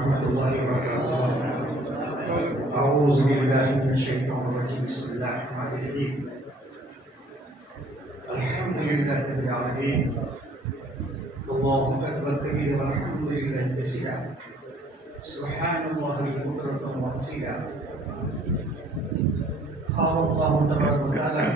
ورحمة الله وبركاته. أعوذ بالله من الشيطان الرجيم. بسم الله الرحمن الرحيم. الحمد لله رب العالمين. الله أكبر كبيرا والحمد لله كثيرا. سبحان الله بكرة وأصيلا. قال الله تبارك وتعالى: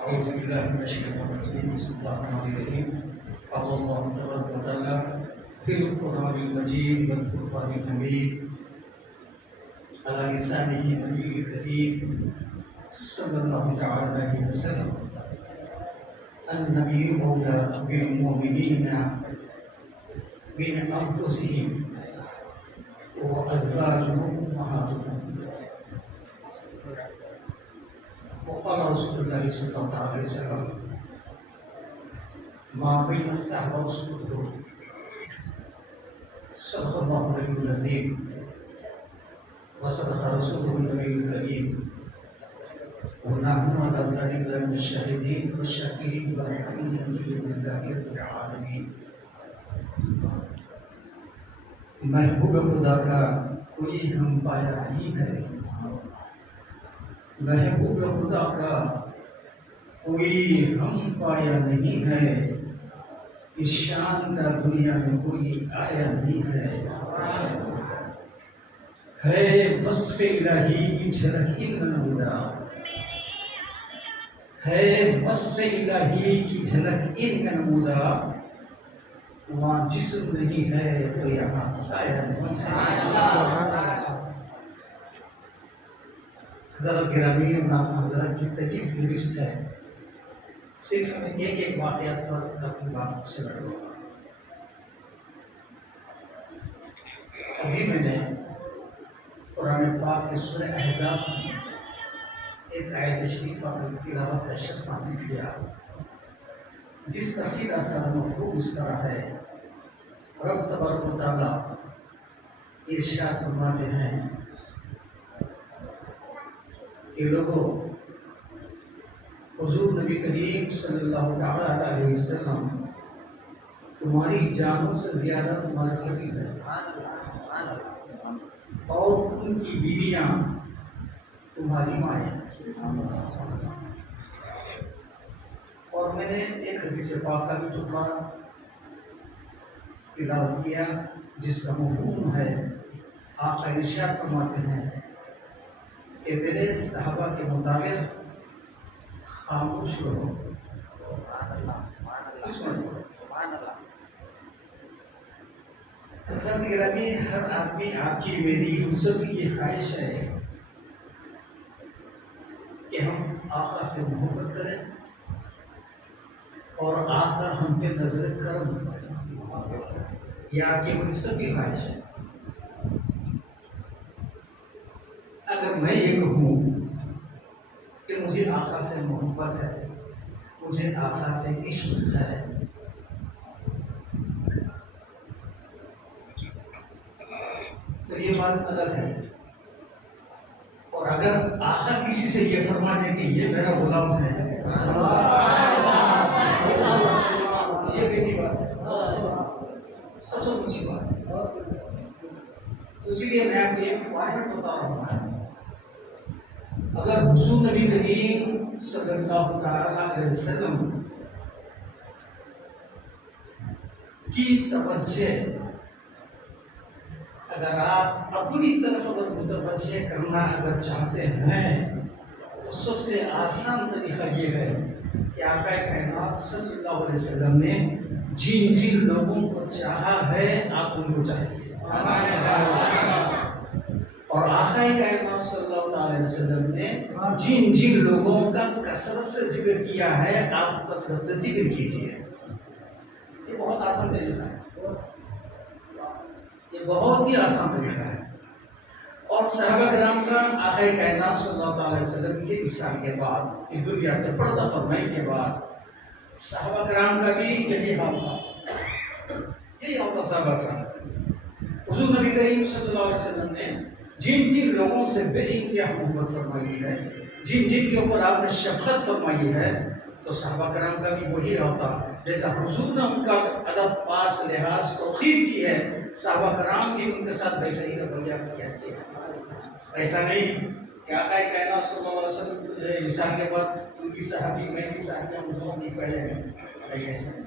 أعوذ بالله من الشيطان الرجيم. بسم الله الرحمن الرحيم. قال الله تبارك وتعالى في القرآن المجيد والفرقان الحميد على لسان النبي الكريم صلى الله تعالى عليه وسلم: النبي أولى بالمؤمنين من أنفسهم وأزواجهم أمهاتهم. وقال رسول الله صلى الله عليه وسلم: ما بين السحر والسحر. صدق الله العلي العظيم وصدق رسوله النبي الكريم ونحن على ذلك من الشاهدين والشاكرين والحمد لله رب العالمين. محبوب خدا کا کوئی ہم پایا نہیں ہے، محبوب خدا کا کوئی ہم پایا نہیں ہے، اس شان کا دنیا میں کوئی آیا نہیں ہے وصف الہی کی جھلک ان نمودہ، ہے وصف الہی کی جھلک ان نمودہ. وہاں جسم نہیں ہے تو یہاں سایہ نہیں ہے. حضرت گرامی حضرت کی طویل فہرست ہے، صرف میں ایک واقعات پر اپنی بات سے لڑوں گا. ابھی میں نے قرآن پاک کے سورہ احزاب کی ایک آیت شریفہ کی تلاوت کا شرف حاصل کیا، جس کا سیدھا سا مفہوم اس طرح ہے: رب تبارک و تعالیٰ ارشاد فرماتے ہیں کہ لوگوں، حضور نبی کریم صلی اللہ تعالیٰ علیہ وسلم تمہاری جانوں سے زیادہ تمہارے قریب ہے، اور ان کی بیویاں تمہاری مائیں. اور میں نے ایک حدیث پاک کا بھی ٹکڑا تلاوت کیا جس کا مفہوم ہے، آقا ارشاد فرماتے ہیں کہ میرے صحابہ کے مطابق خاموش رہو. حضرت گرامی، ہر آدمی، آپ کی میری ہم سب کی یہ خواہش ہے کہ ہم آقا سے محبت کریں اور آقا ہم پہ نظر کرم کریں. یہ آپ کی ہم سب کی خواہش ہے. اگر میں یہ کہوں کہ مجھے آقا سے محبت ہے، مجھے آقا سے عشق ہے، تو یہ بات الگ ہے. اور اگر آقا کسی سے یہ فرما دے کہ یہ میرا غلام ہے، یہ کیسی بات ہے؟ سب سے اونچی بات ہے. اسی لیے میں آپ کو ایک فائدہ بتا رہا ہوں. اگر حضور نبی کریم صلی اللہ علیہ وسلم کی توجہ اگر آپ اپنی طرف اگر متوجہ کرنا اگر چاہتے ہیں تو سب سے آسان طریقہ یہ ہے کہ آقا کائنات صلی اللہ علیہ وسلم نے جن جن لوگوں کو چاہا ہے آپ ان کو چاہیے. اور آقا کائنات صلی اللہ علیہ وسلم نے جن جن لوگوں کا کثرت سے ذکر کیا ہے آپ کثرت سے ذکر کیجیے. یہ بہت آسان طریقہ ہے. یہ بہت ہی آسان طریقہ ہے. اور صحابہ کرام کا آقا کائنات صلی اللہ علیہ وسلم کے وصال کے بعد اس دنیا سے پردہ فرمائی کے بعد صحابہ کرام کا بھی یہی حال تھا. یہی حال تھا صحابہ کرام کا. حضور نبی کریم صلی اللہ علیہ وسلم نے جن جن لوگوں سے بے انتہا محبت فرمائی ہے، جن جن کے اوپر آپ نے شفقت فرمائی ہے، تو صحابہ کرام کا بھی وہی ہوتا. جیسا حضور نے ان کا ادب، پاس، لحاظ، توقیر کی ہے، صحابہ کرام بھی ان کے ساتھ ویسا ہی رویہ کیا ہے. ایسا نہیں کہ آقا کائنات صلی اللہ علیہ وسلم وصال کے بعد ان کی صحابی، میں بھی صحابی، ہم دونوں کی پہلے نہیں. ایسا نہیں.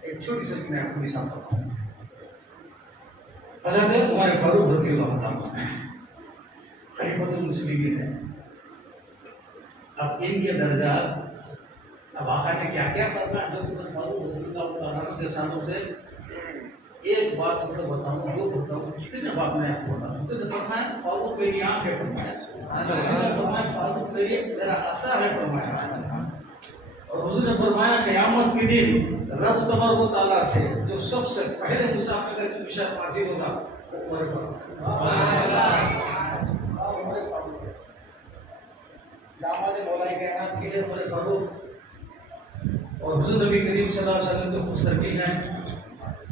ایک چھوٹی سی میں آپ کو مثال بتاؤں. حضرت عمر فاروق رضی اللہ عنہ خلیفۃ المسلمین ہے. اب ان کے درجات، اب آقا نے کیا کیا فرمایا حضرت عمر فاروق رضی اللہ عنہ کے سامنے سے ایک بات سے تو بتاؤں، دو بتاؤں، کتنے بات میں آپ کو بتاؤں. تو فرمایا فاروق میری آنکھ ہے فرمایا، فرمایا فاروق میرا عصا ہے فرمایا. اور حضور نے فرمایا قیامت کے دن رب تبارک و تعالیٰ سے جو سب سے پہلے مسافر کا جو شرف حاصل ہوگا وہ عمر فاروق داماد مولا کائنات کی ہے عمر فاروق. اور حضور نبی کریم صلی اللہ علیہ وسلم کے خود سرکی ہیں،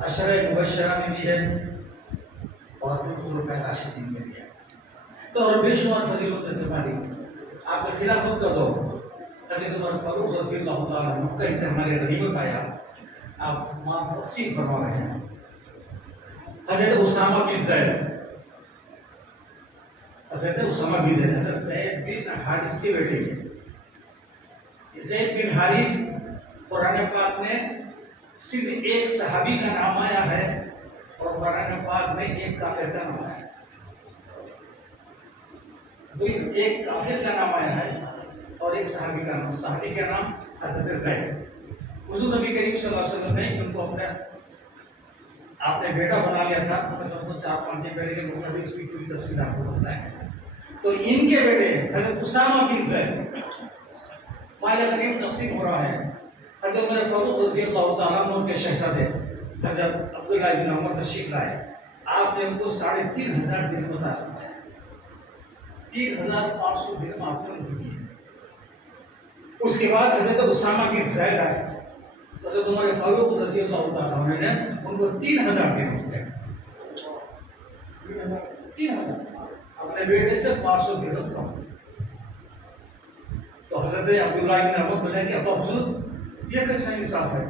عشرہ مبشرہ میں بھی ہے اور بالکل پیدائشی دن میں بھی ہے. تو اور بے شمار فضیلت اعتباری آپ کے خلافت کا دور حضرت عمر فاروق رضی اللہ تعالیٰ عنہ کہیں سے ہمارے غنیمت آیا. آپ تفصیل فرما رہے ہیں. حضرت اسامہ بن زید، حضرت اسامہ بن زید حضرت زید بن حارث کے بیٹے ہیں. زید بن حارث قرآن پاک میں صرف ایک صحابی کا نام آیا ہے اور قرآن پاک میں ایک کافر کا نام آیا ہے. ایک کافر کا نام آیا ہے اور ایک صحابی کا نام. صحابی کا نام حضرت زید. حضور نبی کریم صلی اللہ علیہ وسلم نے ان کو اپنے آپ نے بیٹا بنا لیا تھا. سب کو 4-5 دن پہلے کے مطابق اس کی پوری تفصیل آپ کو بتائیں. تو ان کے بیٹے حضرت اسامہ بن زید مال غنیمت تقسیم ہو رہا ہے. حضرت عمر فاروق رضی اللہ تعالیٰ عنہ کے شہزادے حضرت عبداللہ بن عمر تشریف لائے. آپ نے ان کو 3,500 درہم عطا فرمایا. 3,500 درہم آپ نے ان کو دیے. اس کے بعد حضرت اسامہ بن زید آئے. حضرت عمر فاروق رضی اللہ تعالیٰ عنہ نے ان کو 3,000 درہم دیا. 3,000 اپنے بیٹے سے 500 درہم کم. تو حضرت عبداللہ بن عمر بولے کہ ابا حضور یہ کیسا انصاف ہے؟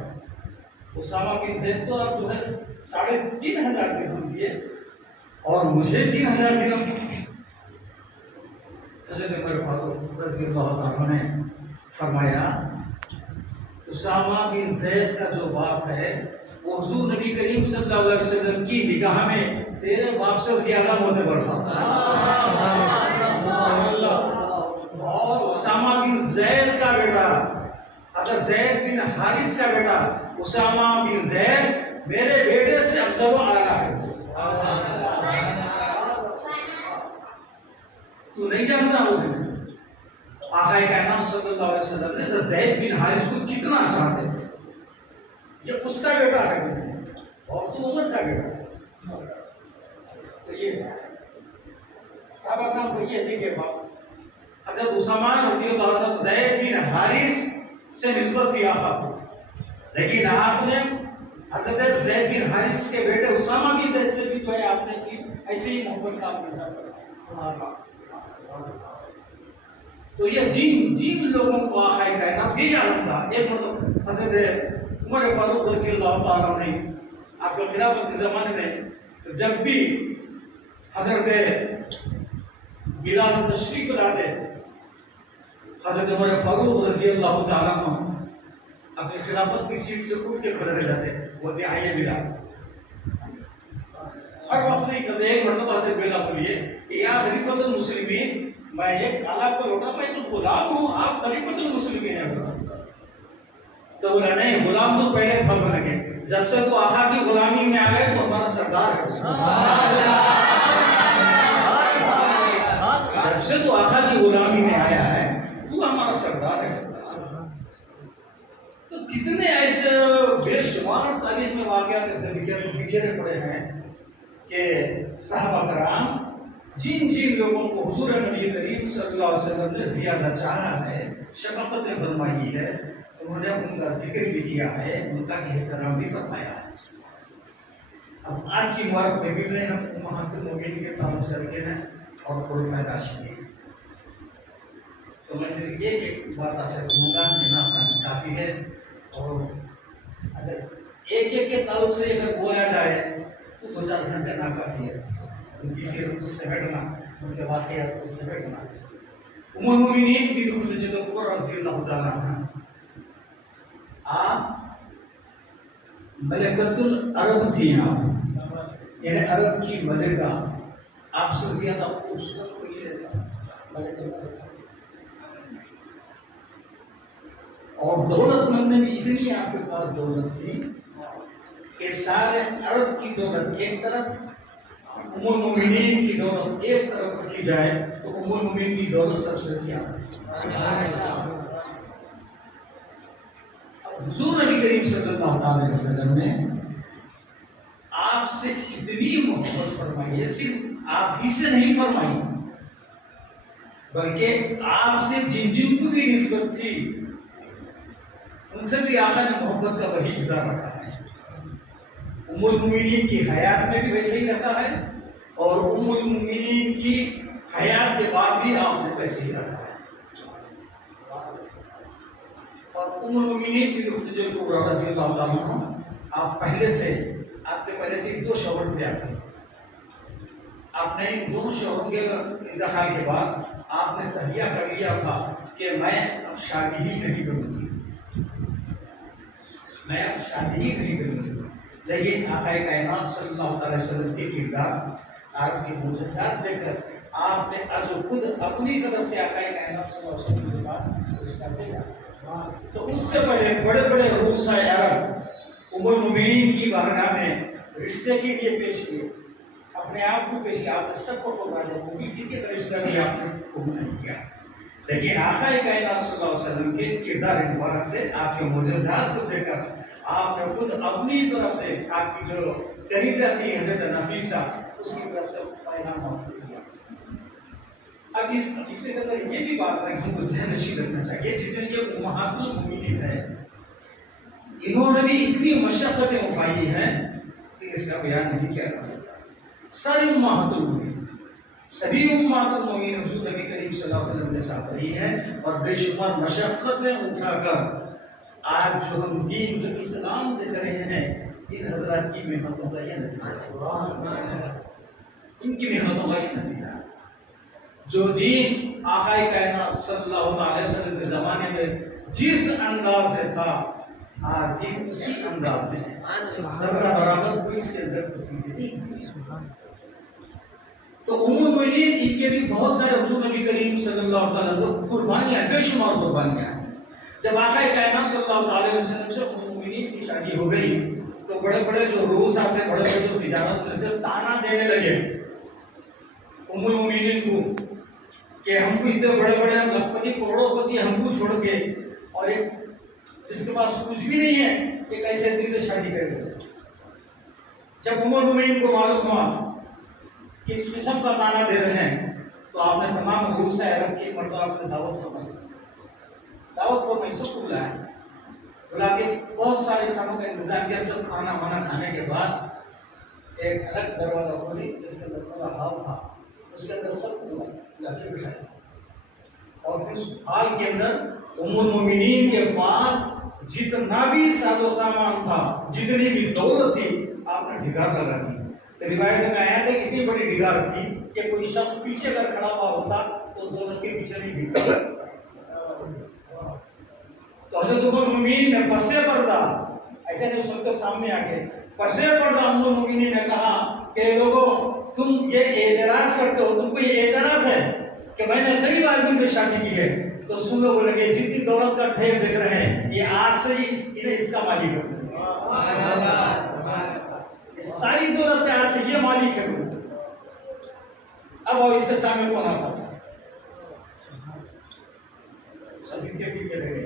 اسامہ بن زید تو آپ جو ہے 3,500 درہم دیے اور مجھے 3,000 درہم دیے. حضرت عمر فاروق رضی اللہ عنہ نے فرمایا اسامہ بن زید کا جو باپ ہے وہ حضور نبی کریم صلی اللہ علیہ وسلم کی نگاہ میں تیرے باپ سے زیادہ معتبر تھا. اور اسامہ بن زید کا بیٹا حضرت زید بن حارث کا بیٹا اسامہ بن زید میرے بیٹے سے افضل و اعلیٰ ہے. تو نہیں جانتا وہ آقا کائنات صلی اللہ علیہ وسلم نے زید بن حارث کو کتنا چاہتے تھے. یہ اس کا بیٹا ہے اور تو عمر کا بیٹا ہے. تو یہ صحابہ کرام کو یہ دیکھے بات حضرت اسامہ رضی اللہ عنہ زید بن حارث سے نسبت کی آقا کو، لیکن آپ نے حضرت زید بن حارث کے بیٹے اسامہ بن زید سے بھی جو ہے آپ نے کی ایسے ہی محبت کا آپ کے ساتھ. تو یہ جن لوگوں کو آقا کائنات دیا تھا. ایک مطلب حضرت عمر فاروق رضی اللہ تعالیٰ نے آپ کے خلافت کے زمانے میں جب بھی حضرت بلال تشریف لاتے حضرت عمر فاروق رضی اللہ تعالیٰ عنہ اپنی خلافت کی سیٹ سے اٹھ کے کھڑے رہ جاتے. بولتے آئیے بلال. ہر وقت نہیں کرتے. ایک مرتبہ حضرت بلال بولیے کہ یا خلیفۃ المسلمین میں ایک اللہ کو لوٹا میں تو غلام ہوں، آپ خلیفۃ المسلمین ہیں. تو بولا نہیں، غلام تو پہلے تھا لگے، جب سے تو آقا کی غلامی میں آ گئے تو ہمارا سردار ہے. جب سے تو آقا کی غلامی میں آیا ہے تو ہمارا سردار ہے. تو کتنے ایسے بے شمار تاریخ میں واقعات ایسے بکھیرے پڑے ہیں کہ صحابہ کرام جن جن لوگوں کو حضور نبی کریم صلی اللہ علیہ وسلم نے زیادہ چاہا ہے، شفقت فرمائی ہے، انہوں نے ان کا ذکر بھی کیا ہے، ان کا احترام بھی فرمایا ہے۔ اب آج کی مبارک میں بھی ہم امہات المومنین کے تعلق سے رکھے ہیں اور کوئی فائدہ نہیں ہے، تو میں صرف ایک بات آپ سے کہوں گا، اتنا کافی ہے۔ اور اگر ایک کے تعلق سے اگر بولا جائے تو 2-4 گھنٹے ناکافی ہے، ان کی سیرت کو سمیٹنا، ان کے واقعات کو سمیٹنا۔ ام المؤمنین کی خدیجہ کبریٰ رضی اللہ تعالیٰ عنہا آپ ملکۃ العرب تھی، آپ یعنی عرب کی ملکہ، آپ سے زیادہ خوبصورت کوئی نہیں تھا ملکۃ العرب، اور دولت مند میں بھی اتنی آپ کے پاس دولت تھی کہ سارے عرب کی دولت ایک طرف، ام المؤمنین کی دولت ایک طرف رکھی جائے تو ام المؤمنین کی دولت سب سے زیادہ۔ حضور نبی کریم صلی اللہ علیہ وسلم نے آپ سے اتنی محبت فرمائی ہے، صرف آپ ہی سے نہیں فرمائی بلکہ آپ سے جن جن کو بھی نسبت تھی ان سے بھی آقا نے محبت کا وہی اظہار رکھا ہے۔ ام المؤمنین کی حیات میں بھی ویسے ہی رکھا ہے، اور ام المؤمنین کی حیات کے بعد بھی آپ نے ویسے ہی رکھا ہے۔ اور ام المؤمنین کی خدیجہ کبریٰ رضی اللہ تعالیٰ عنہا، آپ پہلے سے، آپ کے پہلے سے 2 شوہر تھے آپ نے ان 2 شوہروں کے انتقال کے بعد آپ نے تہیہ کر لیا تھا کہ میں اب شادی ہی نہیں کروں گی، میں اب شادی ہی نہیں کروں گی۔ لیکن آقا کائنات صلی اللہ علیہ وسلم کے کردار، آپ کی معجزات دیکھ کر آپ نے خود اپنی طرف سے آقا کائنات صلی اللہ علیہ وسلم کے بعد رشتہ دیا۔ تو اس سے پہلے بڑے بڑے رؤسائے عرب ام المؤمنین کی بارگاہ میں رشتے کے لیے پیش کیے، اپنے آپ کو پیش کیا، آپ نے سب کو ٹھکرا دیا، وہ بھی کسی کا رشتہ بھی آپ نے قبول نہیں کیا۔ لیکن آقا کائنات صلی اللہ علیہ وسلم کے کردار مبارک سے، آپ کے معجزات کو دیکھ کر آپ نے خود اپنی طرف سے، آپ کی جو کنیزہ تھی حضرت نفیسہ، اس کی طرف سے پیغام موصول کیا۔ اب اس کے اندر یہ بھی بات ہے کہ ہم کو ذہن نشین رکھنا چاہیے، جتنے یہ امہات المؤمنین ہے، انہوں نے بھی اتنی مشقتیں اٹھائی ہیں کہ اس کا بیان نہیں کیا جا سکتا۔ ساری امہات المؤمنین، سبھی امہات المؤمنین حضور نبی کریم صلی اللہ علیہ وسلم کے ساتھ رہی ہیں، اور بے شمار مشقتیں اٹھا کر آج جو ہم دین، جو اسلام دیکھ رہے ہیں، ان حضرات کی محنتوں کا یہ نتیجہ ہے، ان کی محنتوں کا یہ نتیجہ ہے۔ جو دین آقا کائنات صلی اللہ علیہ وسلم کے زمانے میں جس انداز سے تھا، آج دین اسی انداز میں ہے، ذرہ برابر کوئی اس کے اندر تبدیلی نہیں ہے۔ تو ام المؤمنین، ان کے بھی بہت سارے حضور نبی کریم صلی اللہ علیہ وسلم قربانیاں، بے شمار قربانیاں ہیں۔ جب آقا کائنات صلی اللہ علیہ وسلم سے ام المؤمنین کی شادی ہو گئی تو بڑے بڑے جو روس آتے، بڑے بڑے جو تجارت کرتے، تانا دینے لگے ام المؤمنین کو کہ ہم کو اتنے بڑے بڑے لکھپتی کروڑوں پتی ہم کو چھوڑ کے، اور ایک جس کے پاس کچھ بھی نہیں ہے، کہ کیسے اتنی سے شادی کرے گا۔ جب ام المؤمنین کو معلوم ہوا کہ اس قسم کا تانا دے رہے ہیں، تو آپ نے تمام روس عرب کی مرتبہ اپنے دعوت فرمائی، دعوت کو میں سب کو بلا کے بہت سارے کھانوں کا انتظام کیا۔ سب کھانا وانا کھانے کے بعد ایک الگ دروازہ کھولی جس کے اندر پورا ہال تھا، اس کے اندر سب کو لا کے بٹھایا، اور پھر اس ہال کے اندر ام المؤمنین کے پاس جتنا بھی ساز و سامان تھا، جتنی بھی دولت تھی، آپ نے ڈھگار لگا دی۔ تو روایت میں آیا تھا کہ اتنی بڑی ڈھگار تھی کہ کوئی شخص پیچھے اگر کھڑا ہوا ہوتا تو دولت کے پیچھے نہیں بھیگتا۔ تو حضرت ام المؤمنین نے پسے پردہ، ایسے نہیں سن کے سامنے آ کے پسے پردہ ام المؤمنین نے کہا کہ لوگوں، تم یہ اعتراض کرتے ہو، تم کو یہ اعتراض ہے کہ میں نے کئی بار بھی سے شادی کی ہے، تو سن لوگوں لگے جتنی دولت کا ڈھیر دیکھ رہے ہیں، یہ آج سے اس کا مالک ہے، ساری دولت کے آج سے یہ مالک ہے۔ اب وہ اس کے سامنے کون آتا، سبھی کے پیچھے لگے،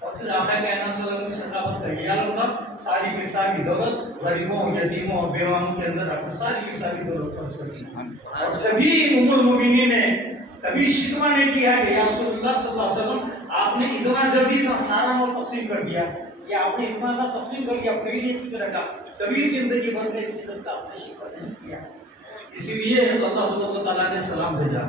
اور پھر آقا کائنات صلی اللہ علیہ وسلم کی ثقافت کا یہ عالم تھا، ساری کی ساری دولت غریبوں، یتیموں اور بیواؤں کے اندر اپنی ساری کی ساری دولت خرچ کر دی. اور کبھی ام المؤمنین نے کبھی شکوہ نہیں کیا کہ یا رسول اللہ صلی اللہ علیہ وسلم آپ نے اتنا جلدی اتنا سارا مال تقسیم کر دیا، یا آپ نے اتنا نہ تقسیم کر دیا اپنے لیے کتنے رکھا. کبھی زندگی بھر میں اس قسم کا آپ نے شکوہ نہیں کیا. اسی لیے اللہ تعالیٰ نے سلام بھیجا.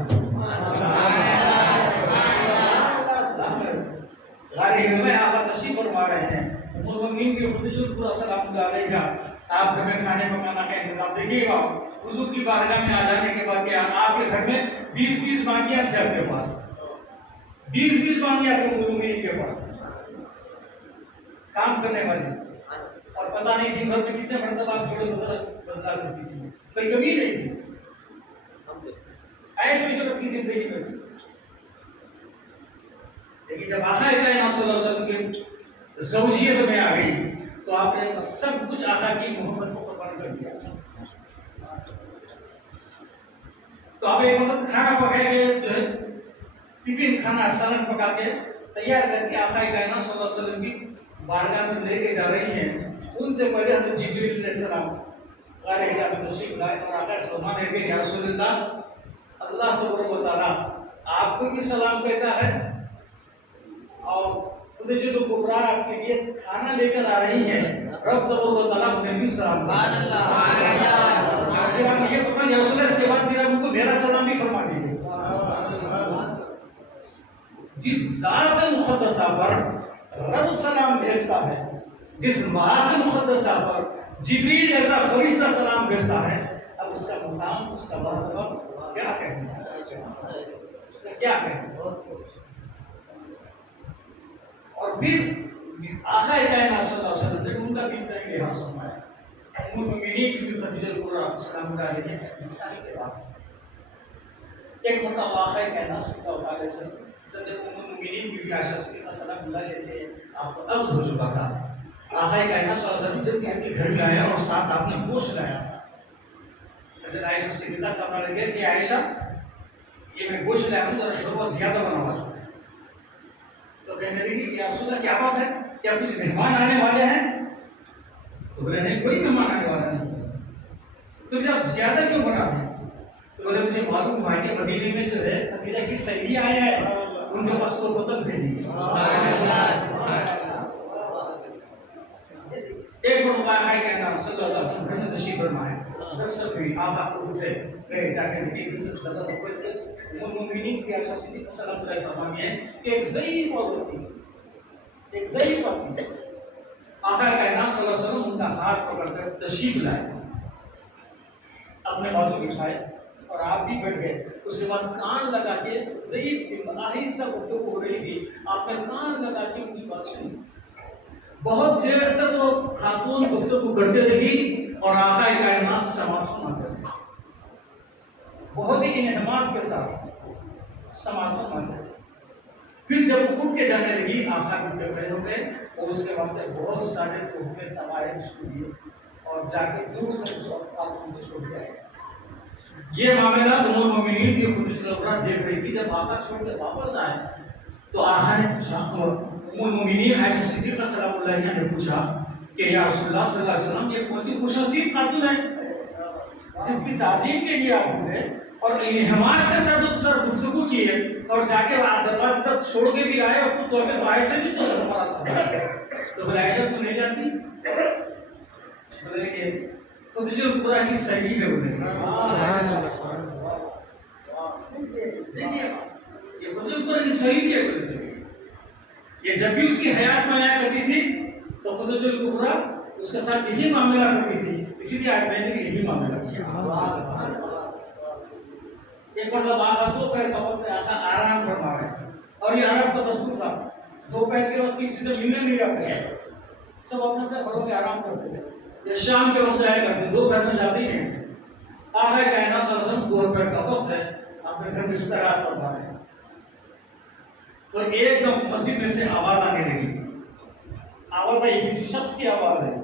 میں آقا تشریف فرما رہے ہیں، ام المؤمنین کی خدیجہ پورا سلام علیہ. آپ گھر میں کھانے پکانا کا انتظام دیکھیے گا. حضور کی بارگاہ میں آ جانے کے بعد کیا آپ کے گھر میں 20 مانگیاں تھے آپ کے پاس، 20 مانگیاں تھے ام المؤمنین کے پاس کام کرنے والی. اور پتہ نہیں دن بھر میں کتنے مرتبہ آپ جوڑے بدلا کرتی تھی، کوئی کمی نہیں تھی. ایسے عزت کی زندگی میں تھی. لیکن جب آقا کائنات صلی اللہ علیہ وسلم کی زوجیت میں آ گئی تو آپ نے سب کچھ آقا کی محبت کو قربان کر دیا. تو آپ ایک مطلب کھانا پکا کے جو ہے ٹفن کھانا سالن پکا کے تیار کر کے آقا کائنات صلی اللہ علیہ وسلم کی بارگاہ میں لے کے جا رہی ہیں. ان سے پہلے حضرت جبریل علیہ السلام غار حرا میں تشریف لائے اور آقا سلمان نے کہا یا رسول اللہ، اللہ تبارک و تعالیٰ آپ کو بھی سلام کہتا ہے اور خدیجہ کبریٰ آپ کے لیے کھانا لے کر آ رہی ہیں، رب تبارک و تعالیٰ انہیں بھی سلام کہتا ہے. پھر آپ یہ فرمائیں یا رسول اللہ، اس کے بعد پھر آپ ان کو میرا سلام بھی فرما دیجیے. جس ذات مقدسہ پر رب سلام بھیجتا ہے، جس ذات مقدسہ پر جبریل جیسا فرشتہ سلام بھیجتا ہے، اب اس کا مقام، اس کا مرتبہ کیا کہنا ہے، کیا کہنا. اور پھر آقا کائنات صلی اللہ علیہ وسلم نے ان کا بھی لحاظ فرمایا. ام المؤمنین کی بھی خدیجہ کبریٰ سلام علیہ ہے مثال کے بعد ایک مرتبہ آقا کائنات صلی اللہ علیہ وسلم جب ام المؤمنین کی بھی عائشہ صدیقہ سلام اللہ علیہ سے آپ کو عقد ہو چکا تھا. آقا کائنات صلی اللہ علیہ وسلم جب کہ کے گھر میں آیا اور ساتھ آپ نے گوشت لایا. حضرت عائشہ صدیقہ سلام علیہ کہ عائشہ یہ میں گوشت لایا ہوں ذرا شوربہ زیادہ بنا ہوا ہے. تو کہنے لگی کہ یا رسول اللہ کیا بات ہے، کیا کچھ مہمان آنے والے ہیں؟ تو بولے نہیں، کوئی مہمان آنے والا نہیں. تو جب زیادہ کیوں بنا دیں؟ تو بولے مجھے معلوم ہوا کہ مدینے میں جو ہے خدیجہ کی سہیلی آئے ہیں، ان کے پاس تو بدل بھیجی. ایک مرتبہ آقا کائنات صلی اللہ علیہ وسلم نے تشریف فرمایا. دستک ہوئی، آقا کو اٹھے گئے جا کے نبی کی عزت لگا تو پڑھتے. مومنین کی عائشہ صدیقہ سلام اللہ فرماتی ہیں کہ ایک ضعیف عورت تھی، ایک ضعیف عورت تھی. آقا کائنات صلی اللہ علیہ وسلم ان کا ہاتھ پکڑ کر تشریف لائے، اپنے بازو بٹھائے اور آپ بھی بیٹھ گئے. اس کے بعد کان لگا کے، ضعیف تھی، آہستہ گفتگو ہو رہی تھی، آپ نے کان لگا کے ان کی بات سنی. بہت دیر تک وہ خاتون گفتگو کرتے رہی اور آقا کائنات سماعت فرماتے رہے، بہت ہی انہمام کے ساتھ سماعت فرماتے رہے. پھر جب وہ اٹھ کے جانے لگی آقا اٹھ کے کھڑے ہو گئے اور اس کے بعد بہت سارے تحفے تحائف اس کو دیے اور جا کے دور تک اس خاتون کو چھوڑ کے آئے. یہ معاملہ ام المؤمنین کی خدیجہ کبریٰ دیکھ رہی تھی. جب آقا چھوڑ کے واپس آئے تو آقا نے پوچھا، ام المؤمنین عائشہ صدیقہ سلام اللہ علیہا نے پوچھا کہ یا رسول اللہ صلی اللہ علیہ وسلم یہ کون سی خوش نصیب خاتون ہے جس کی تعظیم کے لیے آپ ہوئے اور انہمام کے ساتھ سر گفتگو کیے اور جا کے دروازے تک چھوڑ کے بھی آئے اور تو تحفے تو عائشہ بھی تو ہمارا ساتھ. تو بولے عائشہ تو نہیں جانتی؟ بولے کہ خدیجہ کبریٰ کی سہیلی ہے. بولے یہ خدیجہ کبریٰ کی سہیلی ہے. بولے یہ جب بھی اس کی حیات میں آیا کرتی تھی تو خدیجہ کبریٰ اس کے ساتھ یہی معاملہ کرتی تھی، اسی لیے آج میں نے بھی یہی معاملہ کیا. ایک بار جب آقا دوپہر کا وقت آقا آرام فرما رہے ہیں اور یہ عرب کا دستور تھا، دوپہر کے وقت کسی سے ملنے نہیں جاتے تھے، سب اپنے اپنے گھروں میں آرام کرتے تھے. یہ شام کے وقت جایا کرتے، دوپہر میں جاتے ہی نہیں تھے. آقا کائنات صلی اللہ علیہ وسلم دوپہر کا وقت ہے، اپنے گھر میں استراحت فرما رہے ہیں تو ایک دم مسجد میں سے آواز آنے لگی. آواز آئی، کسی شخص کی آواز ہے.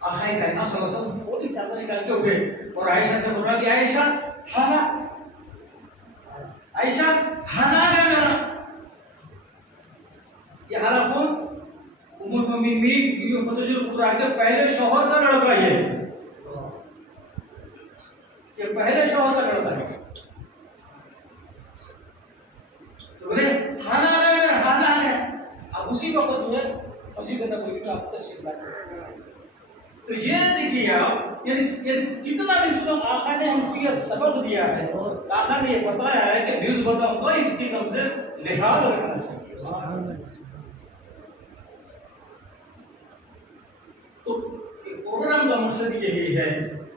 آقا کائنات صلی اللہ علیہ وسلم فوری چادر نکال کے اٹھے اور عائشہ سے بولا کہ عائشہ کھانا، عائشہ کھانا آ گیا میرا. یہ حالا کون؟ المومنین بیوی خدیجہ کبریٰ کے پہلے شوہر کا لڑکا یہ پہلے شوہر کا لڑکا ہے. تو بولے حالا ہے اب اسی وقت جو ہے اسی کا کوئی آپ تشریف لائے. تو یہ دیکھیے آپ یعنی کتنا نسبت آقا نے ہم کو یہ سبق دیا ہے. آقا نے یہ بتایا ہے کہ نسبتوں کو اس قسم سے لحاظ رکھنا چاہیے. تو پروگرام کا مقصد یہی ہے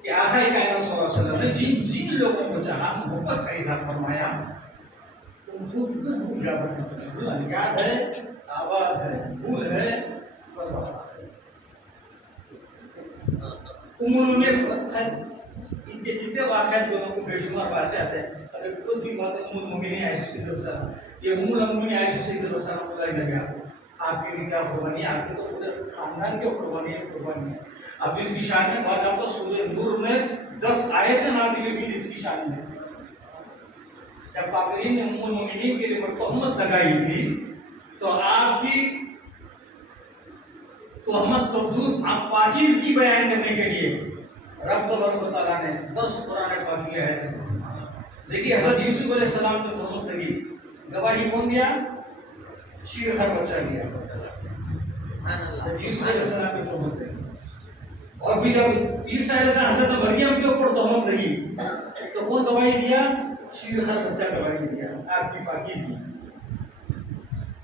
کہ آقا کائنات صلی اللہ علیہ وسلم نے جن لوگوں کو چاہا محبت کا اظہار فرمایا ان کو یاد رکھنا چاہیے. یاد ہے آباد ہے بھول ہے ان کے جتنے واقعات دونوں کو بے شمار باتیں آتے ہیں. اگر خود بھی بات ہے المومنین عائشہ صدیقہ السلام یہ المومنین عائشہ صدیقہ السلام کو لائی لگا آپ کے لیے کیا قربانی آپ کے تو پورے خاندان کی قربانی ہے. اب اس کی شان میں بات آپ کو سورہ نور میں 10 آیتیں نازل ہوئی اس کی شان میں. جب کافرین نے المومنین کے لیے تہمت لگائی تھی تو آپ کی تہمت کو دور آپ پاکیزگی بیان کرنے کے لیے رب تبارک و تعالیٰ نے 10 قرآن پاک دیا ہے. دیکھیے حضرت یوسف علیہ السلام کو تہمت لگی گواہی کون دیا؟ شیر خر بچہ دیا. یوسف علیہ السلام کی تہمت لگی. اور بھی جب عیسیٰ علیہ السلام حضرت مریم کے اوپر تہمت لگی تو کون گواہی دیا؟ شیر خر بچہ گواہی دیا آپ کی پاکیزگی.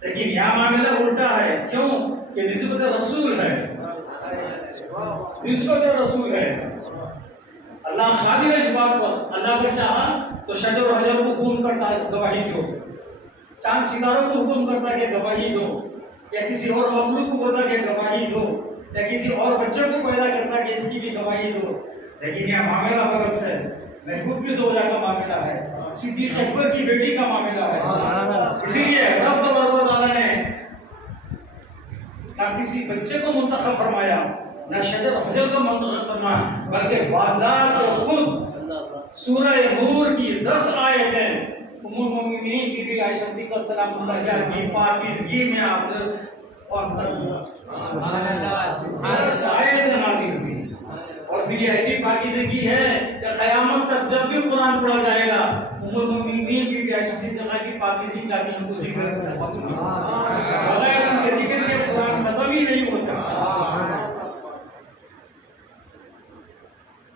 لیکن یہاں معاملہ الٹا ہے. کیوں کہ نسبت رسول ہے. نسبت رسول ہے. اللہ قادر ہے اس بات پر. اللہ نے چاہا تو شجر و حجر کو حکم کرتا ہے گواہی دو, چاند ستاروں کو حکم کرتا ہے کہ گواہی دو, یا کسی اور مخلوق کو بولتا کہ گواہی دو, یا کسی اور بچے کو پیدا کرتا کہ اس کی بھی گواہی دو. لیکن یہ معاملہ برعکس ہے. محبوب کی زوجہ کا معاملہ ہے, صدیق اکبر کی بیٹی کا معاملہ ہے. اسی لیے رب تبارک و تعالیٰ نے نہ کسی بچے کو منتخب فرمایا نہ شجر حجر کو منتخب فرمایا, بلکہ بازار کو خود سورہ نور کی 10 آیتیں ام المومنین بی بی عائشہ صدیقہ سلام اللہ علیہا کی پاکیزگی میں آپ نے 10 آیتیں نازل کی. اور پھر یہ ایسی پاکیزگی ہے کہ قیامت تک جب بھی قرآن پڑھا جائے گا ام المومنین بی بی عائشہ صدیقہ کی پاکیزگی کا بھی ہم کو ذکر کرنا ہے. بغیر ان کے ذکر کے قرآن ختم ہی نہیں ہوتا.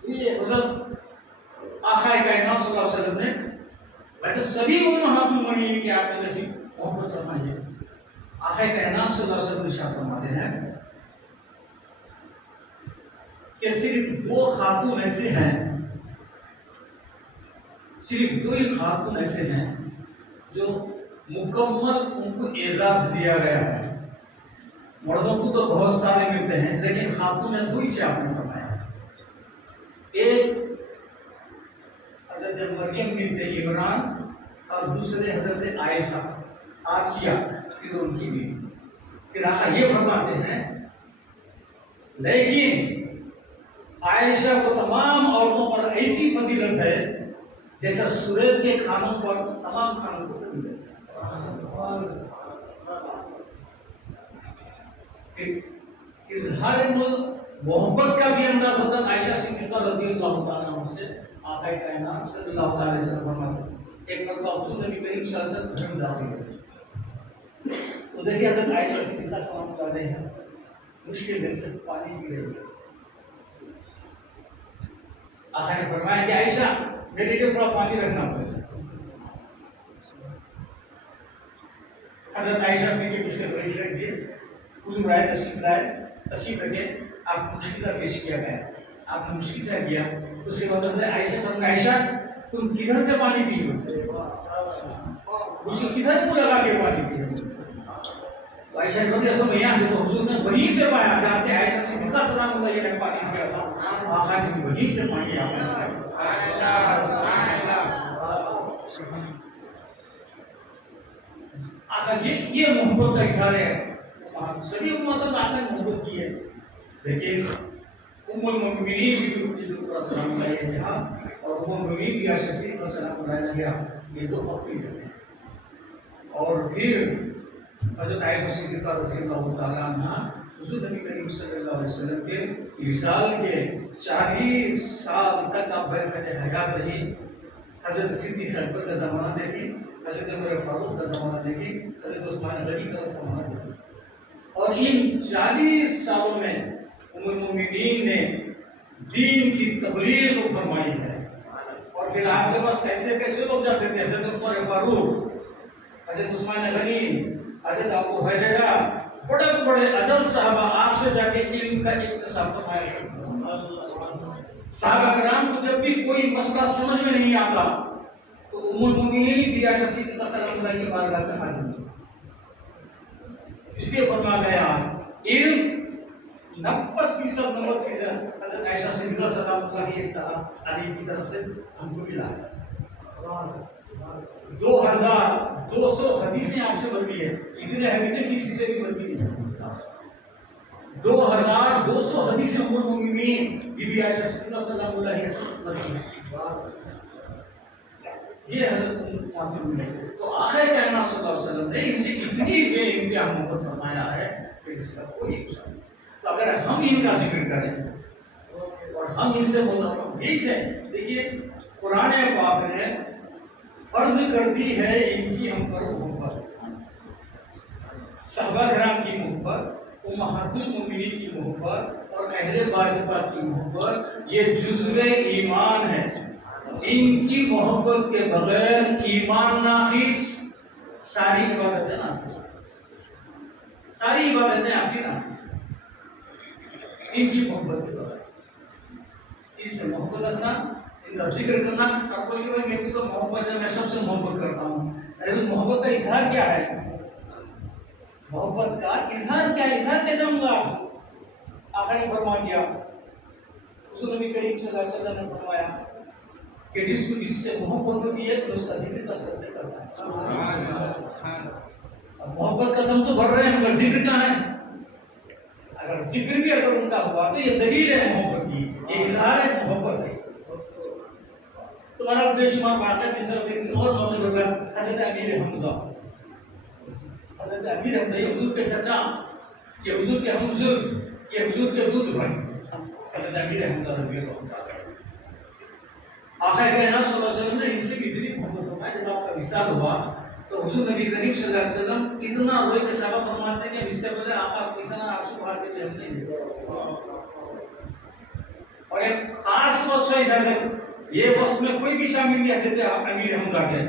یہ حضرت آقا کائنات صلی اللہ علیہ وسلم نے ویسے سبھی امہات المومنین کی آپ نے نصیب محبت فرمائی ہے. آقا کائنات صلی اللہ علیہ وسلم ارشاد فرماتے ہیں کہ صرف 2 خاتون ایسے ہیں, صرف 2 ہی خاتون ایسے ہیں جو مکمل ان کو اعزاز دیا گیا ہے. مردوں کو تو بہت سارے ملتے ہیں لیکن خاتون 2 ہی سے آپ نے فرمایا. ایک حضرت مریم بنت عمران اور دوسرے حضرت عائشہ آسیہ پھر ان کی بیوی. پھر آقا یہ فرماتے ہیں لیکن عائشہ کو تمام عورتوں پر ایسی فضیلت ہے جیسا سورج کے کھانوں پر تمام کھانوں کو فضیلت ہے. اظہار محبت کا بھی انداز حضرت عائشہ صدیقہ رضی اللہ تعالیٰ عنہ سے آقا کائنات صلی اللہ علیہ وسلم فرماتے ہیں. ایک مرتبہ حضور نبی کریم صلی اللہ علیہ وسلم گھر میں داخل ہوئے تو دیکھیے حضرت عائشہ صدیقہ سلام اللہ علیہا مشکل سے پانی پی رہی ہے. آقا نے فرمایا کہ عائشہ میرے لیے تھوڑا پانی رکھنا پڑے. حضرت عائشہ اپنے لیے مشکل پیش رکھ دیے. حضور آئے تشریف رکھے. آپ کو مشکل پیش کیا گیا, آپ نے مشکل سے کیا. اس کے بعد حضرت عائشہ فرمایا عائشہ تم کدھر سے پانی پی ہو؟ اس کو کدھر کو لگا کے پانی پی ہو؟ عائشہ نے کہا ایسا میں یہاں سے, تو حضور نے وہیں سے پایا جہاں سے عائشہ صدیقہ سلام اللہ علیہا نے پانی پیا تھا. آقا نے وہیں سے پانی آپ نے پیا. آقا یہ محبت کا اظہار ہے. سبھی امت آپ نے محبت کی ہے. لیکن ام المومنین بی بی خدیجہ کبریٰ سلام اللہ علیہا اور ام المومنین بی عائشہ صدیقہ سلام اللہ علیہا یہ 2 فقیز ہیں. اور پھر حضرت عائشہ صدیقہ رضی اللہ تعالیٰ عنہ حضور نبی کریم صلی اللہ علیہ وسلم کے ارسال کے 40 سال تک آپ برکت حیات رہی. حضرت صدیق اکبر کا زمانہ دیکھی، حضرت عمر فاروق کا زمانہ دیکھی، حضرت عثمان غنی کا زمانہ دیکھی. اور ان 40 سالوں میں ام المومنین نے دین کی تبلیغ کو فرمائی ہے. اور پھر آپ کے پاس کیسے کیسے لوگ جاتے تھے، حضرت عمر فاروق، حضرت عثمان غنی، حضرت ابو ہریرہ، بڑے بڑے اجل صحابہ آپ سے جا کے علم کا اکتساب فرمایا. صحابہ کرام کو جب بھی کوئی مسئلہ سمجھ میں نہیں آتا تو ام المومنین بھی عائشہ صدیقہ سلام اللہ کی بارگاہ میں حاضر ہوتی. اس لیے فرمایا گیا علم 90% حضرت عائشہ صدیقہ سلام اللہ علیہ کی طرف سے ہم کو ملا ہے. 2200 حدیثیں آپ سے بنتی ہے، اتنے حدیثیں کسی سے بھی بنتی نہیں. 2200 حدیثیں ام المومنین بی بی عائشہ صدیقہ سلام اللہ علیہ سے بنتی ہیں. یہ حضرت تو آخر کائنات صلی اللہ علیہ وسلم نے ان سے اتنی بے انتہا محبت فرمایا ہے کہ جس کا کوئی قصہ نہیں. تو اگر ہم ان کا ذکر کریں اور ہم ان سے ٹھیک ہے. دیکھیے قرآن پاک نے فرض کر دی ہے ان کی ہم پر محبت، صحابہ کرام کی محبت، امہات المومنین کی محبت اور اہل باطفہ کی محبت. یہ جزو ایمان ہے. ان کی محبت کے بغیر ایمان ناقص، ساری عبادتیں ناقص، ساری عبادتیں آپ کی ناقص. ان کی محبت کے بغیر ان سے محبت رکھنا، ان کا ذکر کرنا. اور کوئی کہ میرے کو تو محبت ہے، میں سب سے محبت کرتا ہوں. ارے محبت کا اظہار کیا ہے؟ محبت کا اظہار کیا ہے؟ اظہار کیسے ہوں گا؟ آقا نے فرما دیا، حضور نبی کریم صلی اللہ علیہ وسلم نے فرمایا کہ جس کو جس سے محبت ہوتی ہے تو اس کا ذکر کثرت سے کرتا ہے. محبت کا دم تو بڑھ رہے ہیں مگر ذکر کہاں ہے؟ اگر ذکر بھی اگر ان کا ہوا تو یہ دلیل ہے محبت کی، یہ اظہار ہے محبت ہے. تمہارا بے شمار واقعہ جیسا اور موضوع ہوگا. حضرت امیر حمزہ، حضرت امیر حمزہ یہ حضور کے چچا، یہ حضور کے ہمزر، یہ حضور کے دودھ بھائی حضرت امیر حمزہ رضی اللہ عنہ. آقا کائنات صلی اللہ علیہ وسلم نے ان سے اتنی محبت فرمائی. جب آپ کا وصال ہوا تو حضور نبی کریم صلی اللہ علیہ وسلم اتنا روئے کہ صحابہ فرماتے ہیں کہ اس سے پہلے آقا اتنا آنسو بہا کے بھی ہم نہیں دیتے. اور ایک خاص وصف ہے اجازت، یہ وصف میں کوئی بھی شامل نہیں. حضرت امیر حمزہ کے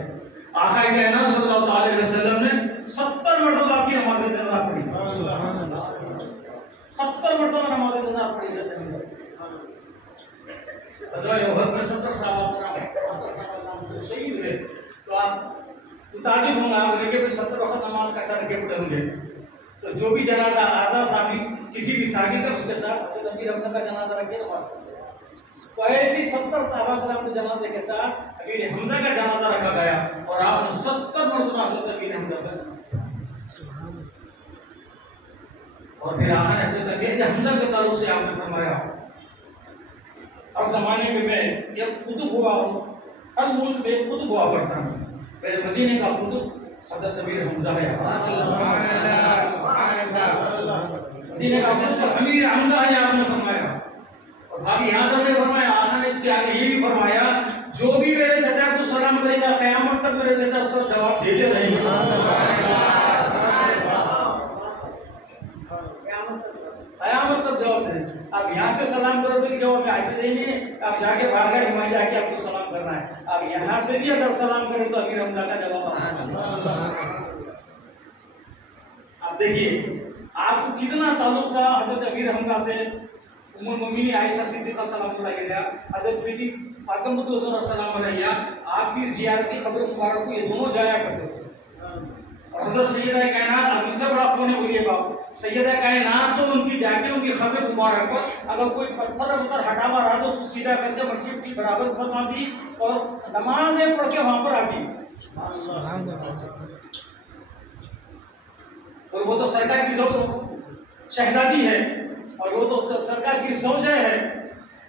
آقا کائنات صلی اللہ علیہ وسلم نے 70 مرتبہ آپ کی نماز جنازہ پڑھی. 70 مرتبہ نماز جنازہ پڑھی حضرت امیر. حضرت احد میں 70 صحابہ شہید ہوئے. تو آپ تعجب ہوں گے، آپ لے کے 70 وقت نماز کیسا رکھے پڑے ہوں گے. تو جو بھی جنازہ آدھا صحابی کسی بھی صحابی کا اس کے ساتھ حضرت امیر حمزہ کا جنازہ رکھے نماز پڑھتے. تو ایسی 70 صحابہ کرام کے جنازے کے ساتھ امیر حمزہ کا جنازہ رکھا گیا اور آپ نے 70 مرتبہ حضرت امیر حمزہ کا. اور پھر آقا نے حضرت امیر حمزہ کے تعلق سے آپ نے فرمایا ہر زمانے میں یہ قطب ہوا ہوں، ہر ملک میں قطب ہوا کرتا ہوں. میرے مدینے کا قطب حضرت امیر حمزہ ہے. مدینے کا قطب امیر حمزہ ہے آپ نے فرمایا. اور اب یہاں تک نے فرمایا، آقا نے اس کے آگے یہ بھی فرمایا جو بھی میرے چچا کو سلام کرے گا قیامت تک میرے چچا اس کا جواب دیتے رہیں گے. قیامت تک جواب دیں. آپ یہاں سے سلام کرو تو جواب ایسے نہیں ہے آپ جا کے بارگاہ ایمان جا کے آپ کو سلام کرنا ہے. آپ یہاں سے بھی اگر سلام کریں تو امیر حمزہ کا جواب آپ دیکھیے آپ کو کتنا تعلق تھا حضرت امیر حمزہ سے. ام المومنین عائشہ صدیقہ سلام اللہ علیہا، حضرت فاطمہ الزہرا سلام علیہا، آپ کی زیارتی خبر مبارک کو یہ دونوں جایا کرتے تھے. اور حضرت سیدہ کائنات اب ان سے بڑا کون ہے بولیے گا؟ سیدہ کائنات تو ان کی جا کے ان کی خبر مبارک پر اگر کوئی پتھر ادھر ہٹا ہوا رہا تو اس کو سیدھا کر کے مٹی کی برابر فرما دی اور نمازیں پڑھ کے وہاں پر آتی. اور وہ تو سرکار کی شہزادی ہے اور وہ تو سرکار کی زوجہ ہے.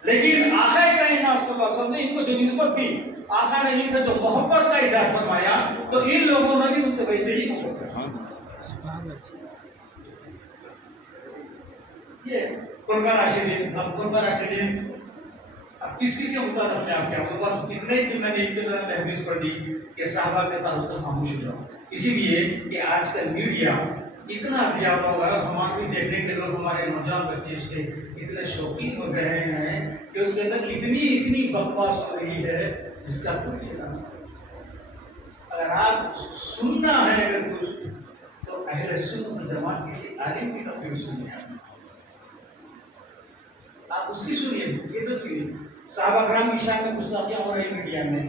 لیکن آقا کائنات صلی اللہ علیہ وسلم نے ان کو جو نسبت تھی، آقا نے ان سے جو محبت کا اظہار فرمایا تو ان لوگوں نے بھی ان سے ویسے ہی محبت کیا. یہ خلفاء راشدین، اب خلفاء راشدین اب کس کس کے مطلب اپنے آپ کے آپ بس اتنے ہی کہ میں نے ایک حدیث پڑھ دی کہ صحابہ کے تعلق سے خاموش ہو جاؤ، اسی لیے کہ آج کل میڈیا اتنا زیادہ ہوا ہے، ہمارے بھی دیکھنے کے لوگ ہمارے نوجوان بچے اس کے اتنے شوقین ہو گئے ہیں کہ اس کے اندر اتنی بکواس ہو رہی ہے جس کا کوئی ٹھکانا نہیں۔ اگر آپ سننا ہے اگر کچھ تو اہل سنت والجماعت کسی عالم کی تقریر سنیے، آپ اس کی سنیے، یہ تو چیز صحابہ کرام کی شان میں گستاخیاں ہو رہی میڈیا میں،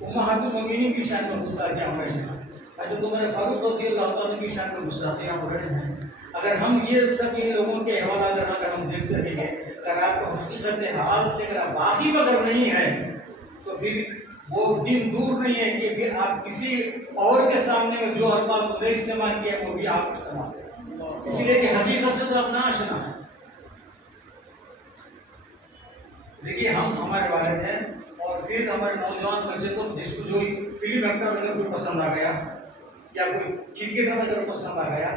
امہات المومنین کی شان میں گستاخیاں ہو رہی ہیں، حضرت عمر فاروق رضی اللہ تعالیٰ کی شان میں گستاخیاں ہو رہے ہیں۔ اگر ہم یہ سب ان لوگوں کے حوالات اگر ہم دیکھتے رہیں گے، اگر آپ کو حقیقت حال سے اگر واقف اگر نہیں ہے تو پھر وہ دن دور نہیں ہے کہ پھر آپ کسی اور کے سامنے میں جو الفاظ نے استعمال کیا وہ بھی آپ استعمال کریں، اسی لیے کہ حقیقت سے تو آپ نہ آشنا ہے۔ دیکھیے ہمارے والد ہیں اور پھر ہمارے نوجوان بچے کو جس کو جو فلم ایکٹر اگر کوئی پسند آ گیا یا کوئی کرکٹر اگر پسند آ گیا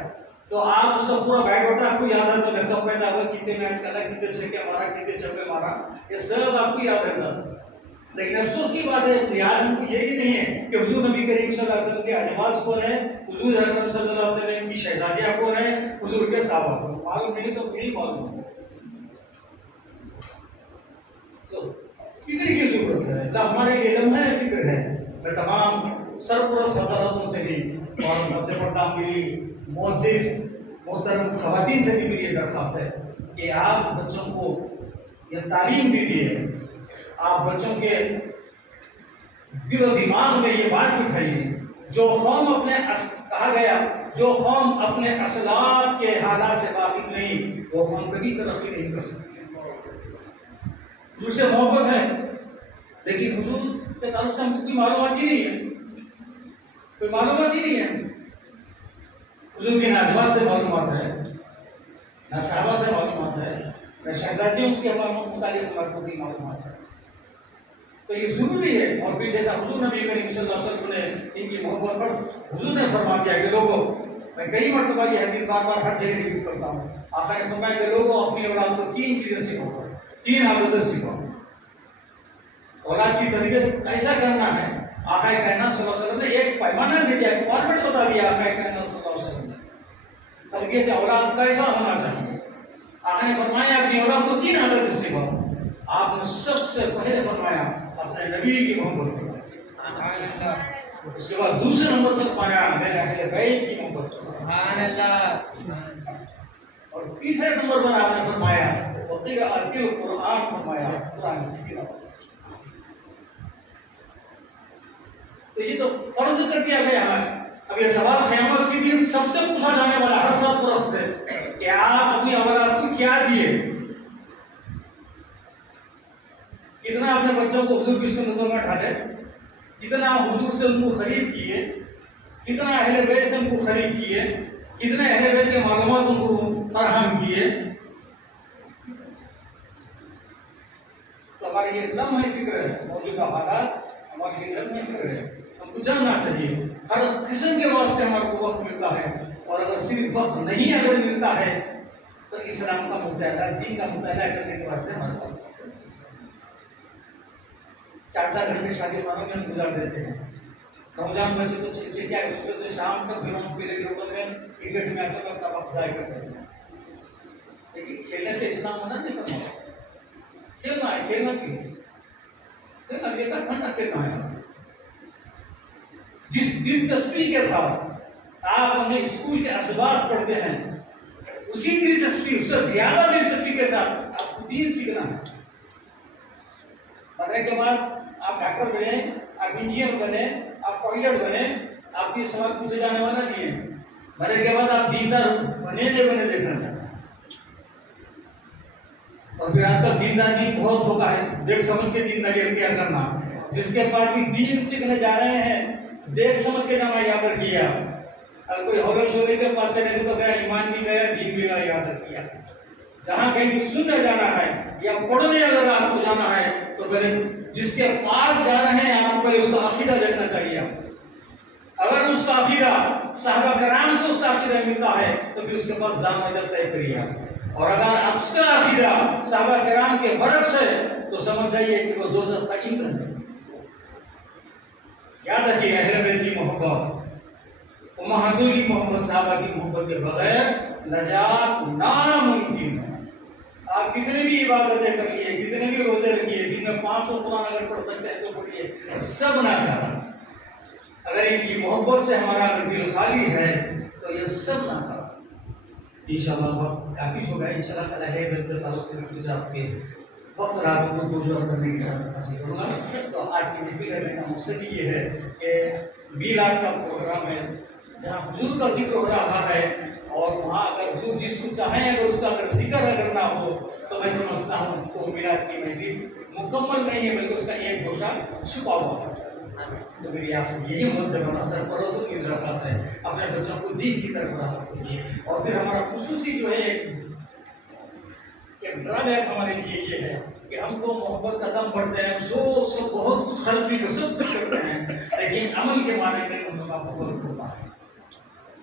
تو آپ اس کا پورا بائیو ڈاٹا آپ کو یاد رہتا ہے، کب پیدا ہوا، کتنے میچ کرنا، کتنے چھکے مارا، کتنے چوکے مارا، یہ سب آپ کو یاد رہتا ہے۔ لیکن افسوس کی بات ہے یاد ان کو یہی نہیں ہے کہ حضور نبی کریم صلی اللہ علیہ وسلم کے ازواج کون ہے، حضور اکرم صلی اللہ علیہ وسلم کی شہزادیاں کون ہے، حضور کے صحابہ کون، معلوم نہیں تو نہیں معلوم ہے۔ فکر کی ضرورت ہے، ہمارے علم ہے، فکر ہے۔ میں تمام سرپرست حضراتوں سے بھی اور بس پردہ میری معزز محترم خواتین سے بھی میری درخواست ہے کہ آپ بچوں کو یہ تعلیم دیجیے، آپ بچوں کے دل و دماغ میں یہ بات بٹھائیے جو قوم کہا گیا جو قوم اپنے اسلاف کے حالات سے واقف نہیں وہ قوم کبھی ترقی نہیں کر سکتی۔ حضور سے محبت ہے لیکن حضور کے تعلق سے ہم کو کوئی معلومات ہی نہیں ہے، کوئی معلومات ہی نہیں ہے۔ حضور کی نہ ازواج سے معلومات ہے، نہ صحابہ سے معلومات ہے، نہ شہزادیوں کے متعلق ہمارے کو کوئی معلومات ہے۔ تو یہ ضروری ہے، اور پھر جیسا حضور نبی کریم صلی اللہ علیہ وسلم نے ان کی محبت پر حضور نے فرما دیا کہ لوگوں، میں کئی مرتبہ یہ حدیث بار بار ہر جگہ ریپیٹ کرتا ہوں، آقا نے فرمایا کہ لوگوں اپنی اولاد کو 3 چیزیں سکھاؤ، 3 عادتیں سکھاؤ۔ اولاد کی تربیت کیسا کرنا ہے، آقا کائنات صلی اللہ علیہ وسلم نے ایک پیمانہ دے دیا، ایک فارمیٹ بتا دیا آقا کائنات صلی اللہ علیہ وسلم نے، تربیت اولاد کیسا ہونا چاہیے۔ آقا نے فرمایا اپنی اولاد کو 3 عادتیں سکھاؤ۔ آپ نے سب سے پہلے فرمایا اپنے نبی کی محبت کرو، اس کے بعد دوسرے نمبر پر فرمایا میرے اہل بیت کی محبت کرو، اور تیسرے نمبر پر آپ نے فرمایا قرآن فرمایا، قرآن کی تلاوت۔ تو یہ تو فرض کر دیا گیا ہے۔ اب یہ سوال قیامت کے دن سب سے پوچھا جانے والا ہر سرپرست ہے کہ آپ اپنی اولاد کو کیا دیے، کتنا اپنے بچوں کو حضور کی سنتوں میں ڈھالے، کتنا حضور سے ان کو قریب کیے، کتنا اہل بیت سے ان کو قریب کیے، کتنے اہل بیت کے معلومات ان کو فراہم کیے۔ تو ہماری یہ لمحہ فکر ہے، موجودہ حالات ہماری یہ لمحہ فکر ہے، ہم کو جاننا چاہیے۔ ہر قسم کے واسطے ہمارے کو وقت ملتا ہے، اور اگر صرف وقت نہیں اگر ملتا ہے تو اسلام کا مطالعہ، دین کا مطالعہ کرنے کے واسطے ہمارے پاس 4 گھنٹے شادی خانوں میں ہم گزار دیتے ہیں۔ نوجوان بچے تو 6 کیا صبح سے شام تک گراؤنڈ پیلے گراؤنڈ میں کرکٹ میچوں کا وقت ضائع کرتے ہیں، لیکن کھیلنے سے اسلام منع نہیں کرنا، کھیلنا ہے، کھیلنا کیوں، کھیلنا 1 گھنٹہ کھیلنا ہے۔ جس دلچسپی کے ساتھ آپ اپنے اسکول کے اسباق پڑھتے ہیں اسی دلچسپی، اس سے زیادہ دلچسپی کے ساتھ آپ کو دین سیکھنا ہے۔ پڑھنے کے بعد آپ ڈاکٹر بنے، آپ انجینئر بنے، آپ پائلٹ بنے، آپ کی سوال پوچھے جانے والا نہیں ہے۔ مرنے کے بعد آپ دیندار بنے نہیں بنے دیکھنا چاہتے ہیں، اور پھر آج کل دینداری بہت ہوتا ہے، دیکھ سمجھ کے دینداری اختیار کرنا، جس کے بعد بھی دین سیکھنے جا رہے ہیں دیکھ سمجھ کے جانا یاد رکھیے۔ اگر کوئی ہولے شولے کے پاس چلے گا تو گیا ایمان بھی گیا، دین بھی گیا، یاد رکھیے۔ جہاں کہیں بھی سننے جانا ہے یا پڑھنے اگر آپ کو جانا ہے تو پہلے جس کے پاس جا رہے ہیں آپ کو پہلے اس کا عقیدہ دیکھنا چاہیے۔ اگر اس کا عقیدہ صحابہ کرام سے اس کا عقیدہ ملتا ہے تو پھر اس کے پاس جان ادب طے کریے. اور اگر آپ کا عقیدہ صحابہ کرام کے برعکس ہے تو سمجھ جائیے کہ وہ دوزخ کا ایندھن ہے. یاد رکھیے اہل بیت کی محبت، امہاتوں کی محبت، صحابہ کی محبت کے بغیر نجات ناممکن ہے. آپ کتنے بھی عبادتیں کر لیے، کتنے بھی روزے رکھیے، دن میں 500 قرآن اگر پڑھ سکتے ہیں تو پڑھیے، سب ناکارہ. اگر ان کی محبت سے ہمارا اگر دل خالی ہے تو یہ سب ناکارہ. انشاءاللہ وقت کافی ہو گیا. انشاءاللہ تعالیٰ ہے بہتر تعلق سے کچھ آپ کے وقت راتوں کو گزر کرنے کی ساتھ حاصل کروں گا. تو آج کی محفل کرنے کا مقصد یہ ہے کہ میلاد کا پروگرام ہے جہاں حضور کا ذکر ہو رہا ہے، اور وہاں اگر حضور جس کو چاہیں اگر اس کا اگر ذکر اگر نہ ہو تو میں سمجھتا ہوں تو میلاد کی محفل مکمل نہیں ہے، بلکہ اس کا ایک گوشہ چھپا ہوا ہے. تو میری آپ سے یہی مدد ہے، سر پڑوسوں کی درخواست ہے اپنے بچوں کو دین کی طرف راغب کیجیے. اور پھر ہمارا خصوصی جو ہے ایک ڈرام ایپ ہمارے لیے یہ ہے کہ ہم کو محبت کا دم بڑھتے ہیں، سب بہت کچھ خرچ بھی سب کچھ کرتے ہیں، لیکن عمل کے معنی میں ان کا بہت ہوتا ہے.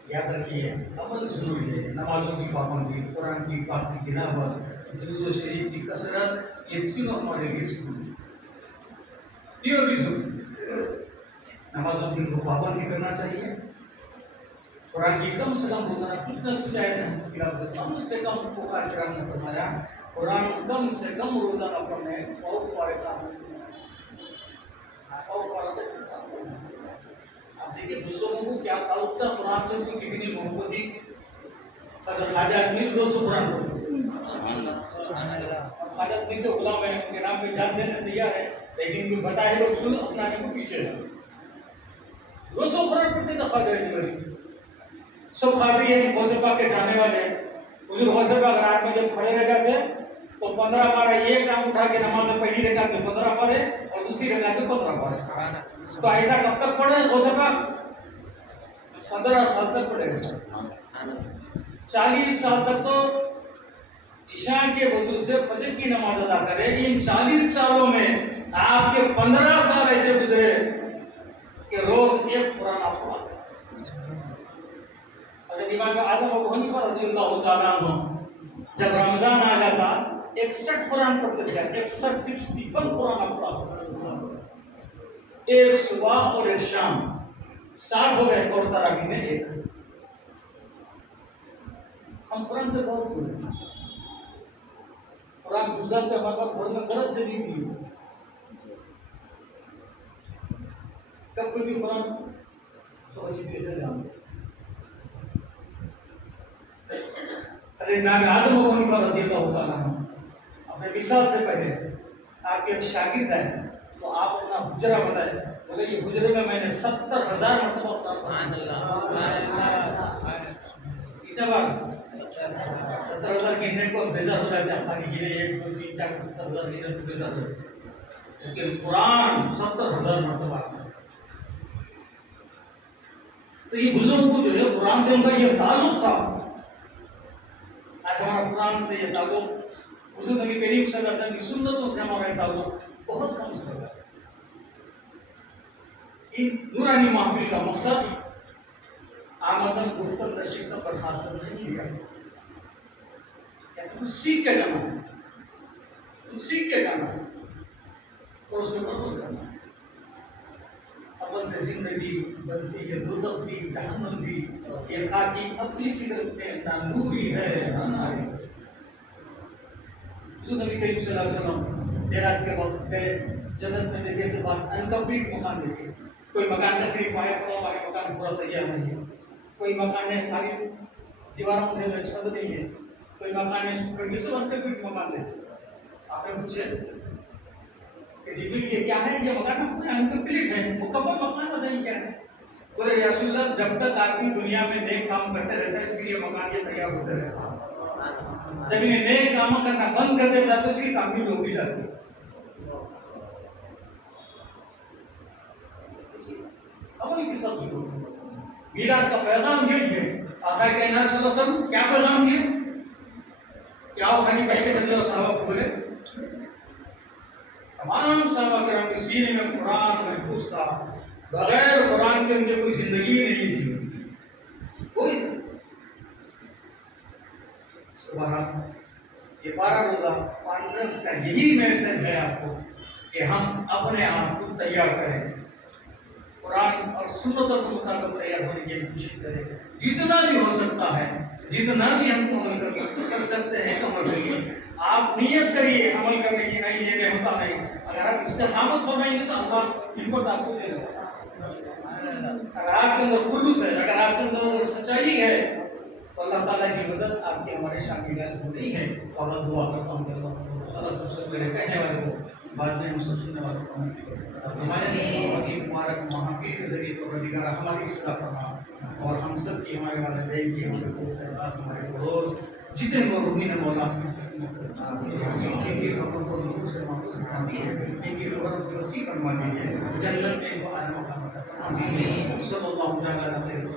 یاد رکھیے عمل ضروری ہے. نمازوں کی پابندی، قرآن کی پاک کی تلاوت، درود شریف کی کثرت، یہ تینوں ہمارے لیے ضروری ہے. تینوں بھی ضروری. نمازوں کی کو پابندی کرنا چاہیے، قرآن کی کم سے کم روزانہ کچھ نہ کچھ آیت کم سے کم فقہاء کرام نے فرمایا قرآن کم سے کم روزانہ پڑھنے اور پارے کام. آپ دیکھیے بزرگوں کو کیا تعلق تھا قرآن سے، ان کی کتنی محبت تھی. حضرت خواجہ میر روز قرآن پڑھتے، خواجہ میر جو غلام ہیں ان کے نام پہ جان دینے تیار ہے، لیکن کوئی بتائے لوگ سن اپنانے کو پیچھے ہے. روز تو قرآن پڑھتے تھے خواجہ جی. سب قادری ہیں، غوث پاک کے جانے والے ہیں. حضور غوث پاک رات میں جب کھڑے رہ جاتے تو 15 پارے ایک ٹانگ اٹھا کے نماز میں پہلی رکعت میں 15 پارے اور دوسری رکعت میں 15 پارے. تو ایسا کب تک پڑھے غوث پاک؟ 15 سال تک پڑھے گا. 40 سال تک تو عشاء کے وضو سے فجر کی نماز ادا کرے. ان 40 سالوں میں آپ کے 15 سال ایسے گزرے کہ روز ایک قرآن آپ کو آتا. حضرت امام اعظم ابو حنیفہ رضی اللہ تعالیٰ عنہ جب رمضان آ جاتا 61 قرآن پڑھتے تھے. 61 قرآن آپ پڑھا، ایک صبح اور ایک شام. 60 ہو گئے اور تراویح میں ایک. ہم قرآن سے بہت دور ہیں. قرآن گزرت کے ہمارے پاس گھر میں غلط سے نہیں ہوئی. کب کوئی بھی قرآن سوچی دیتے جانتے. حضرت امام اعظم ابو حنیفہ رضی اللہ تعالیٰ عنہ اپنے وصال سے پہلے آپ کے ایک شاگرد ہیں تو آپ اپنا حجرہ بتائے. بولے یہ حجرے میں نے 70,000 مرتبہ قرآن پڑھا. کتنا بار 70,000 گننے کو بیزار ہو جاتے ہیں. آپ کی گنے 1 2 3 4 70,000 گننے کو بیزار ہو جاتے ہیں، لیکن قرآن 70,000 مرتبہ. تو یہ بزرگوں کو جو ہے قرآن سے ان کا یہ تعلق تھا. آج ہمارا قرآن سے یہ تعلق، حضور نبی کریم صلی اللہ علیہ وسلم کی سنتوں سے ہمارا یہ تعلق بہت کم سے ہوگا. ان نورانی محفل کا مقصد آمدن گفتن نشستہ برخاست نہیں ہے. ایسا کچھ سیکھ کے جانا ہے، کچھ سیکھ کے جانا ہے اور اس میں عمل کرنا ہے. عمل سے زندگی بنتی ہے، دوزخ بھی، جہنم بھی. یہ خاکی اپنی فطرت میں نہ نوری ہے نہ ناری. حضور نبی کریم صلی اللہ علیہ وسلم معراج کے وقت پہ جنت میں دیکھے تو بعد انکمپلیٹ مکان دیکھے. کوئی مکان کا صرف پایا پڑا ہوا ہے، مکان پورا تیار نہیں ہے. کوئی مکان ہے خالی دیواروں میں چھت نہیں ہے. کوئی مکان ہے کھڑکی سے انکمپلیٹ مکان دیکھے. آپ نے پوچھے کہ جبریل یہ کیا ہے؟ یہ مکان انکمپلیٹ ہے، مکمل مکان بتائیے کیا ہے؟ بولے یا رسول اللہ جب تک آدمی دنیا میں نیک کام کرتے رہتا ہے اس کے لیے مکان یہ تیار ہوتے رہتا ہے. جب انہیں نیک کام کرنا بند کر دیتا تو اس کی تعمیر ہو بھی جاتی ہے. عمل کی سب ضرورت ہے. میلاد کا پیغام یہی ہے. آقا کائنات صلی اللہ علیہ وسلم کیا پیغام کیے؟ کیا وہ خالی بیٹھ کے چلے اور صحابہ کو بولے؟ تمام صحابہ کرام کے سینے میں قرآن محفوظ تھا. بغیر قرآن کے ان کی کوئی زندگی نہیں تھی. کوئی تو بہرحال یہ 12 روزہ کانفرنس کا یہی میسج ہے آپ کو کہ ہم اپنے آپ کو تیار کریں، قرآن اور سنتوں کے مطابق تیار ہونے کی کوشش کریں، جتنا بھی ہو سکتا ہے، جتنا بھی ہم کو عمل کر سکتے ہیں عمل کریے۔ آپ نیت کریے عمل کرنے کی، نہیں یہ نہیں ہوتا نہیں، اگر آپ استقامت فرمائیں گے تو اللہ ہمت آپ کو دے گا۔ اگر آپ کے اندر خلوص ہے، اگر آپ کے اندر سچائی ہے تو اللہ تعالیٰ کی مدد آپ کی ہمارے شامل ہو رہی ہے۔ اور میں دعا کرتا ہوں کہ اللہ سب سے پہلے کہنے والے کو، بعد میں ہم سب سننے والوں کو ہمارے مبارک محافل کے ذریعے پروردگار ہماری اصلاح فرما، اور ہم سب کی، ہمارے والدین کی، ہمارے دوست احباب، ہمارے پڑوس جتنے مرحومین ہیں مولا اپنے سب ان کی خبروں کو نور سے محفوظ فرما دیجیے، ان کی خبروں کو وسیع فرما دیجیے، جنت میں ان کو اعلیٰ مقام عطا فرما دیجیے۔ صلی اللہ تعالیٰ علیہ وسلم۔